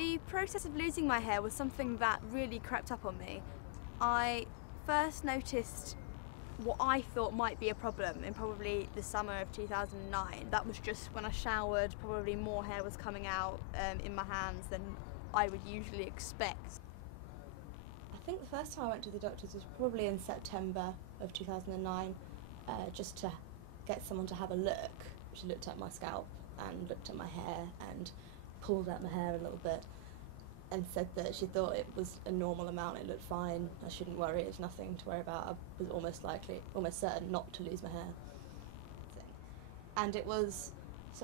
The process of losing my hair was something that really crept up on me. I first noticed what I thought might be a problem in probably the summer of 2009. That was just when I showered, probably more hair was coming out in my hands than I would usually expect. I think the first time I went to the doctors was probably in September of 2009, just to get someone to have a look. She looked at my scalp and looked at my hair and pulled out my hair a little bit and said that she thought it was a normal amount, it looked fine, I shouldn't worry, it's nothing to worry about. I was almost certain not to lose my hair. And it was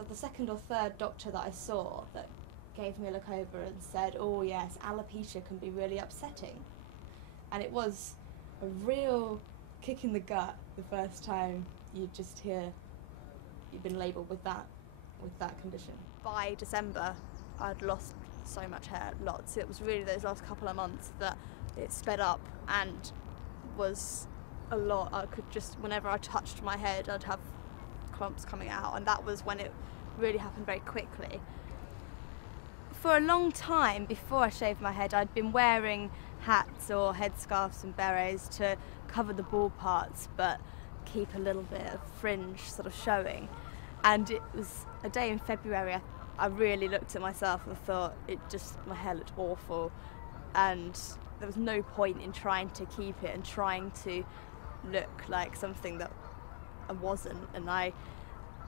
the second or third doctor that I saw that gave me a look over and said, oh yes, alopecia can be really upsetting. And it was a real kick in the gut the first time you just hear you've been labelled with that condition. By December, I'd lost so much hair, lots. It was really those last couple of months that it sped up and was a lot. I could just, whenever I touched my head, I'd have clumps coming out, and that was when it really happened very quickly. For a long time before I shaved my head, I'd been wearing hats or headscarves and berets to cover the bald parts, but keep a little bit of fringe sort of showing. And it was a day in February, I really looked at myself and thought my hair looked awful, and there was no point in trying to keep it and trying to look like something that I wasn't. And I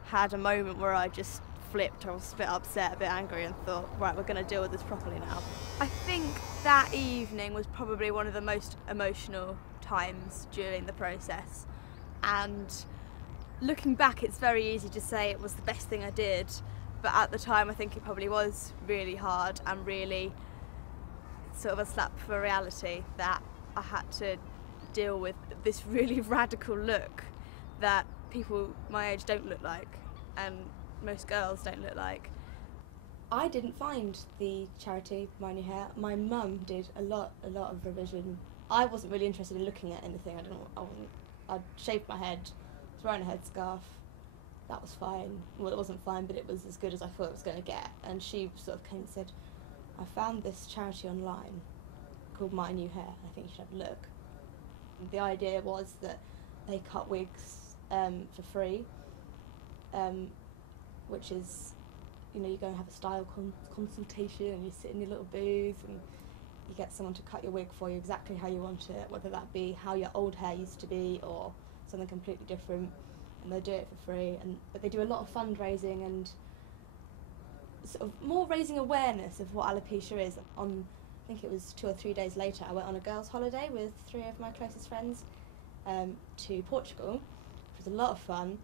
had a moment where I just flipped. I was a bit upset, a bit angry, and thought, right, we're going to deal with this properly now. I think that evening was probably one of the most emotional times during the process, and looking back, it's very easy to say it was the best thing I did, but at the time I think it probably was really hard and really sort of a slap for reality that I had to deal with this really radical look that people my age don't look like, and most girls don't look like. I didn't find the charity My New Hair. My mum did a lot of revision. I wasn't really interested in looking at anything. I'd shaved my head, was wearing a headscarf, that was fine. Well, it wasn't fine, but it was as good as I thought it was going to get. And she sort of came and said, I found this charity online called My New Hair, I think you should have a look. The idea was that they cut wigs for free, which is, you go and have a style consultation, and you sit in your little booth and you get someone to cut your wig for you exactly how you want it, whether that be how your old hair used to be or something completely different, and they do it for free. But they do a lot of fundraising and sort of more raising awareness of what alopecia is. I think it was 2 or 3 days later, I went on a girls' holiday with 3 of my closest friends to Portugal, which was a lot of fun.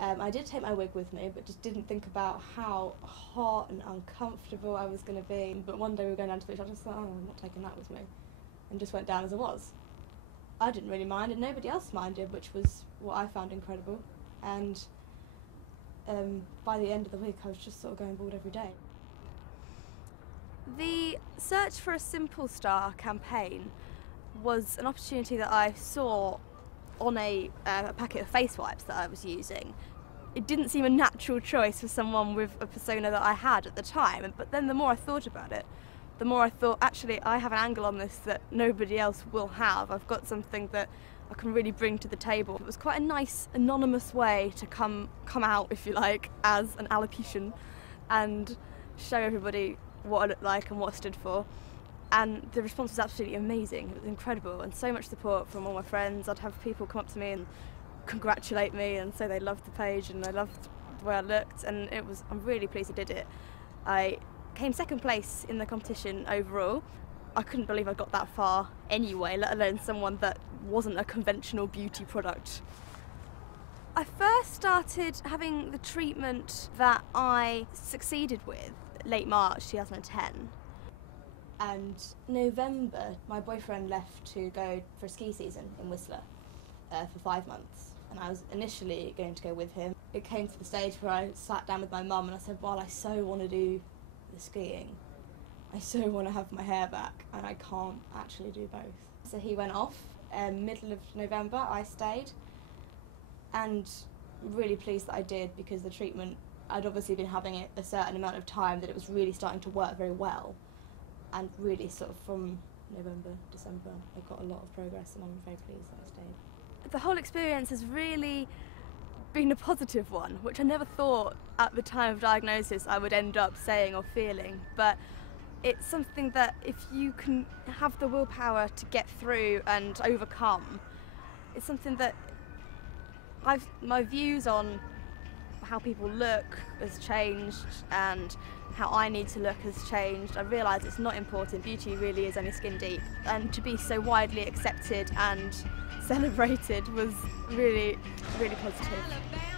I did take my wig with me, but just didn't think about how hot and uncomfortable I was going to be. But one day we were going down to the beach, I just thought, oh, I'm not taking that with me, and just went down as I was. I didn't really mind, and nobody else minded, which was what I found incredible. And by the end of the week, I was just sort of going bald every day. The Search for a Simple Star campaign was an opportunity that I saw on a packet of face wipes that I was using. It didn't seem a natural choice for someone with a persona that I had at the time, but then the more I thought about it, the more I thought, actually, I have an angle on this that nobody else will have. I've got something that I can really bring to the table. It was quite a nice, anonymous way to come out, if you like, as an alopecian and show everybody what I looked like and what I stood for. And the response was absolutely amazing. It was incredible, and so much support from all my friends. I'd have people come up to me and congratulate me and say they loved the page and they loved the way I looked, and I'm really pleased I did it. I came second place in the competition overall. I couldn't believe I got that far anyway, let alone someone that wasn't a conventional beauty product. I first started having the treatment that I succeeded with late March 2010. And November, my boyfriend left to go for a ski season in Whistler for 5 months, and I was initially going to go with him. It came to the stage where I sat down with my mum and I said, well, I so want to do the skiing, I so want to have my hair back, and I can't actually do both. So he went off, middle of November, I stayed, and really pleased that I did, because the treatment, I'd obviously been having it a certain amount of time that it was really starting to work very well. and really sort of from November, December, I got a lot of progress, and I'm very pleased that I stayed. The whole experience has really been a positive one, which I never thought at the time of diagnosis I would end up saying or feeling, but it's something that if you can have the willpower to get through and overcome, it's something that my views on how people look has changed, and how I need to look has changed. I realise it's not important. Beauty really is only skin deep, and to be so widely accepted and celebrated was really, really positive.